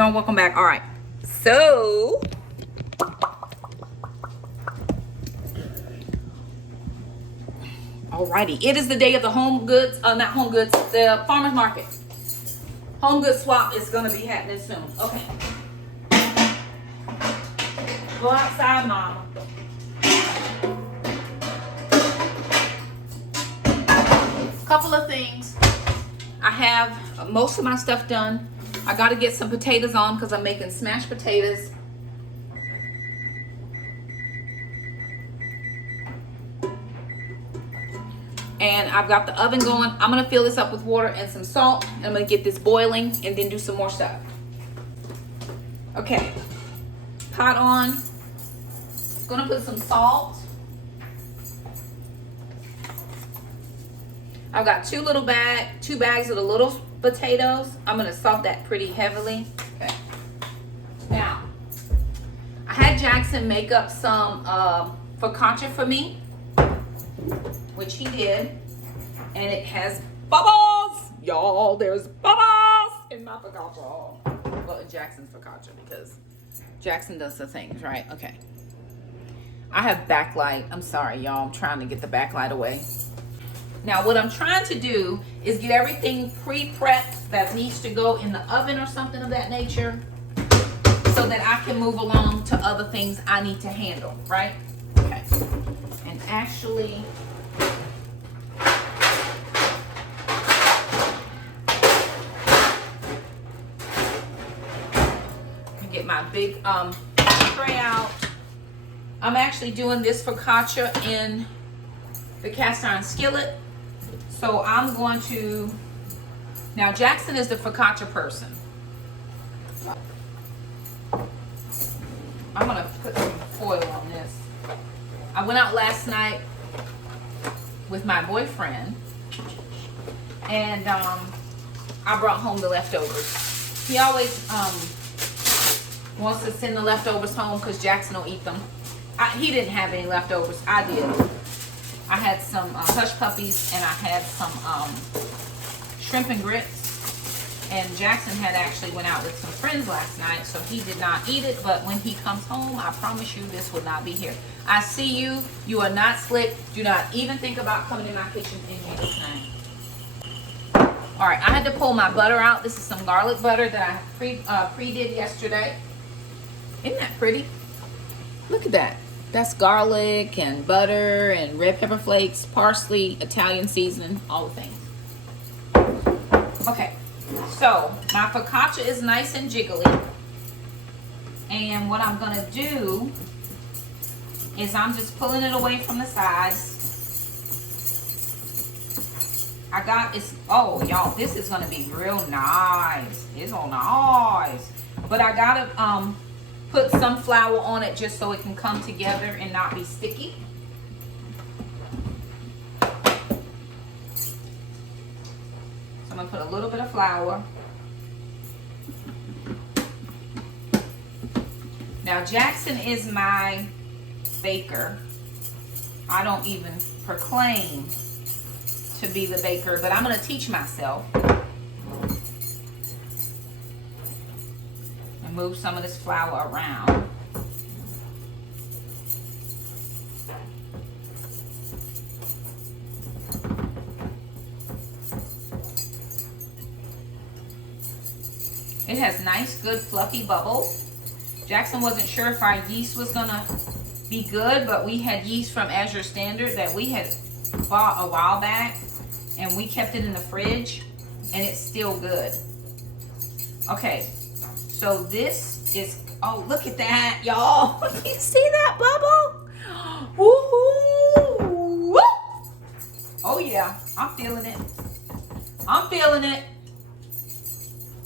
y'all, welcome back. All right, so alrighty, it is the day of the home goods, not home goods, the farmer's market. Home goods swap is gonna be happening soon. Okay, go outside, mama. Couple of things. I have most of my stuff done. I got to get some potatoes on because I'm making smashed potatoes. And I've got the oven going. I'm going to fill this up with water and some salt. And I'm going to get this boiling and then do some more stuff. Okay. Pot on. Going to put some salt. I've got two bags of the little potatoes. I'm gonna salt that pretty heavily. Okay. Now, I had Jackson make up some focaccia for me, which he did, and it has bubbles, y'all. There's bubbles in my focaccia. Well, in Jackson's focaccia because Jackson does the things, right? Okay. I have backlight. I'm sorry, y'all. I'm trying to get the backlight away. Now, what I'm trying to do is get everything pre-prepped that needs to go in the oven or something of that nature so that I can move along to other things I need to handle, right? Okay. And actually, get my big tray out. I'm actually doing this focaccia in the cast iron skillet. So I'm going to, now Jackson is the focaccia person. I'm gonna put some foil on this. I went out last night with my boyfriend and I brought home the leftovers. He always wants to send the leftovers home because Jackson will eat them. He didn't have any leftovers, I did. I had some hush puppies and I had some shrimp and grits. And Jackson had actually went out with some friends last night, so he did not eat it. But when he comes home, I promise you this will not be here. I see you. You are not slick. Do not even think about coming in my kitchen in Jesus' name. All right, I had to pull my butter out. This is some garlic butter that I pre-did yesterday. Isn't that pretty? Look at that. That's garlic and butter and red pepper flakes, parsley, Italian seasoning, all the things. Okay, so my focaccia is nice and jiggly. And what I'm gonna do is I'm just pulling it away from the sides. Oh y'all, this is gonna be real nice. It's all nice. But I gotta put some flour on it just so it can come together and not be sticky. So I'm gonna put a little bit of flour. Now Jackson is my baker. I don't even proclaim to be the baker, but I'm gonna teach myself. Move some of this flour around. It has nice, good, fluffy bubbles. Jackson wasn't sure if our yeast was gonna be good, but we had yeast from Azure Standard that we had bought a while back, and we kept it in the fridge, and it's still good. Okay. So this is, oh, look at that, y'all. You see that bubble? Woohoo! Woo! Oh, yeah, I'm feeling it. I'm feeling it.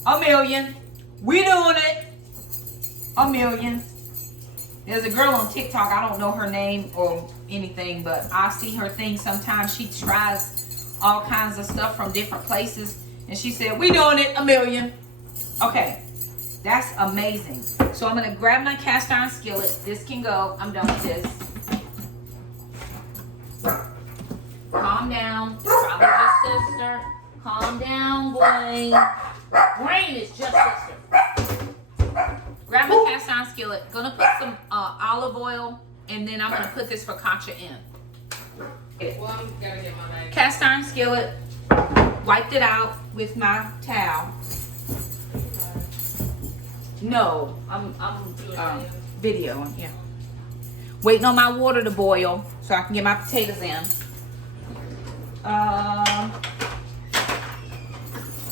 A million. We doing it. A million. There's a girl on TikTok, I don't know her name or anything, but I see her thing sometimes. She tries all kinds of stuff from different places, and she said, we doing it, a million. Okay. That's amazing. So I'm going to grab my cast iron skillet. This can go. I'm done with this. Calm down. Probably just sister. Calm down, Blaine. Blaine is just sister. Grab my cast iron skillet. Gonna put some olive oil, and then I'm gonna put this focaccia in. Well, I'm gonna get my bag. Cast iron skillet. Wiped it out with my towel. No, I'm videoing. Yeah. Waiting on my water to boil so I can get my potatoes in.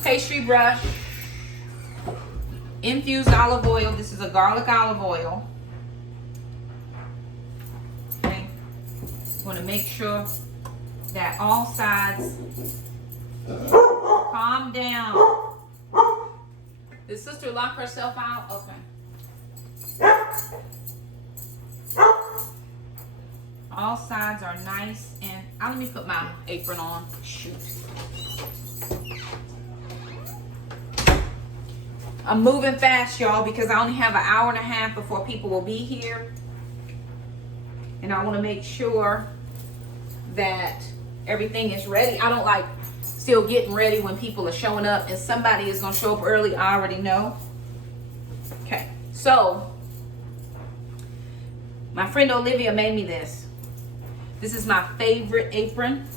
Pastry brush. Infused olive oil. This is a garlic olive oil. Okay. Want to make sure that all sides. Calm down. Did sister lock herself out? Okay. All sides are nice and let me put my apron on. Shoot. I'm moving fast, y'all, because I only have an hour and a half before people will be here. And I want to make sure that everything is ready. I don't like still getting ready when people are showing up, and somebody is going to show up early. I already know. Okay, so my friend Olivia made me this. This is my favorite apron.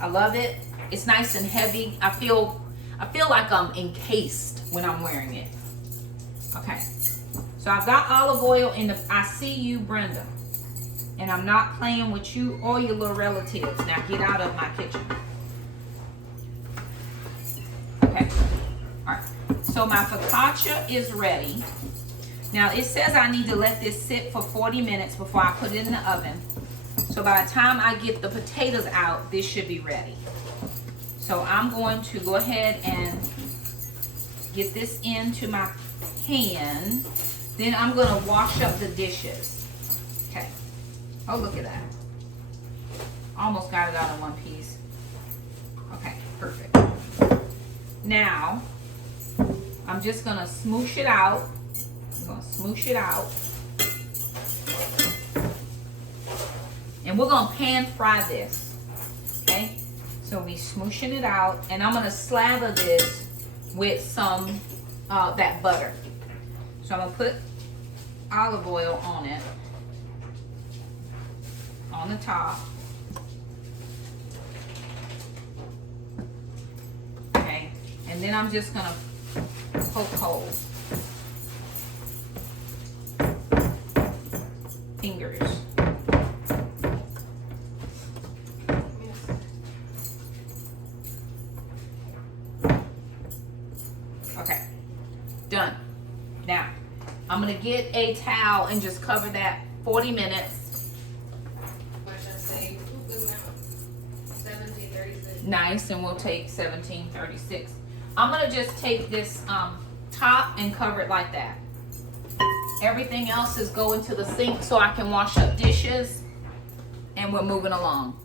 I love it. It's nice and heavy. I feel like I'm encased when I'm wearing it. Okay, so I've got olive oil in the. I see you, Brenda, and I'm not playing with you or your little relatives. Now get out of my kitchen. Okay, all right. So my focaccia is ready. Now it says I need to let this sit for 40 minutes before I put it in the oven. So by the time I get the potatoes out, this should be ready. So I'm going to go ahead and get this into my pan. Then I'm going to wash up the dishes. Okay. Oh, look at that. Almost got it out in one piece. Okay, perfect. Now, I'm just going to smoosh it out. I'm going to smoosh it out. And we're going to pan fry this. Okay? So we smooshing it out. And I'm going to slather this with some, that butter. So I'm going to put olive oil on it. On the top. Okay. And then I'm just going to poke holes. Fingers. Okay. Done. Now, I'm going to get a towel and just cover that 40 minutes. What should I say? Good amount. 1736. Nice, and we'll take 1736. I'm going to just take this top and cover it like that. Everything else is going to the sink so I can wash up dishes, and we're moving along.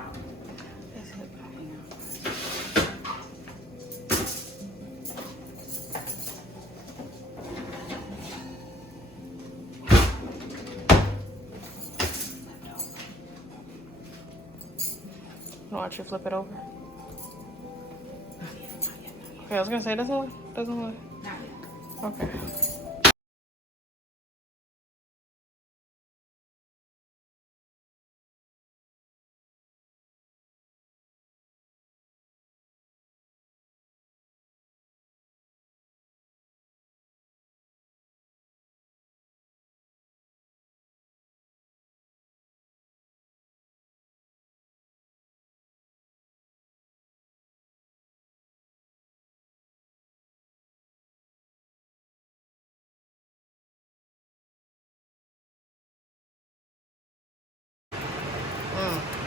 out. Why don't you flip it over? Okay, I was gonna say, doesn't look. Not yet. Okay.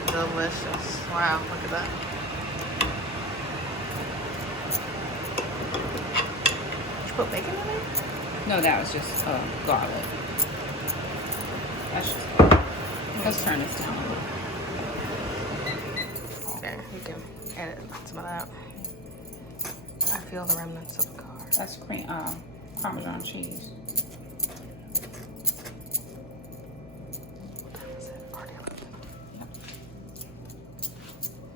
Delicious. Wow, look at that. Did you put bacon in it? No, that was just garlic. That's just let's turn this down a little. There, you can edit some of that. I feel the remnants of a car. That's cream, Parmesan cheese. What time is it? Already 11.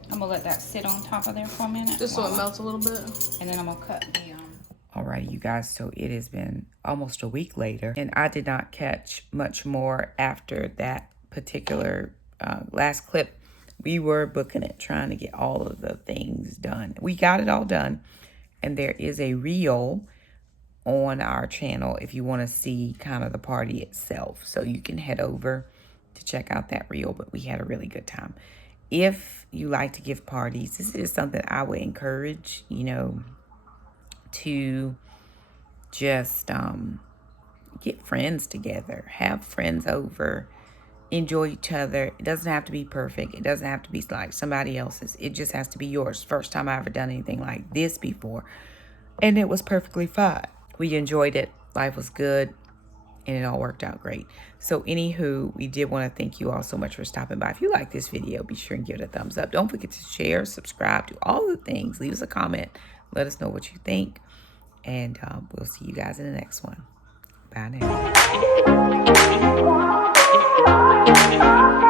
I'm gonna let that sit on top of there for a minute. Just so it melts a little bit. And then I'm gonna cut the Alrighty, you guys, so it has been almost a week later, and I did not catch much more after that particular last clip. We were booking it, trying to get all of the things done. We got it all done, and there is a reel on our channel if you want to see kind of the party itself. So you can head over to check out that reel, but we had a really good time. If you like to give parties, this is something I would encourage, you know, to just get friends together, have friends over, enjoy each other. It doesn't have to be perfect. It doesn't have to be like somebody else's. It just has to be yours. First time I ever done anything like this before, and it was perfectly fine. We enjoyed it. Life was good, and it all worked out great. So anywho, we did want to thank you all so much for stopping by. If you like this video, be sure and give it a thumbs up. Don't forget to share, subscribe, do all the things. Leave us a comment. Let us know what you think. And we'll see you guys in the next one. Bye now.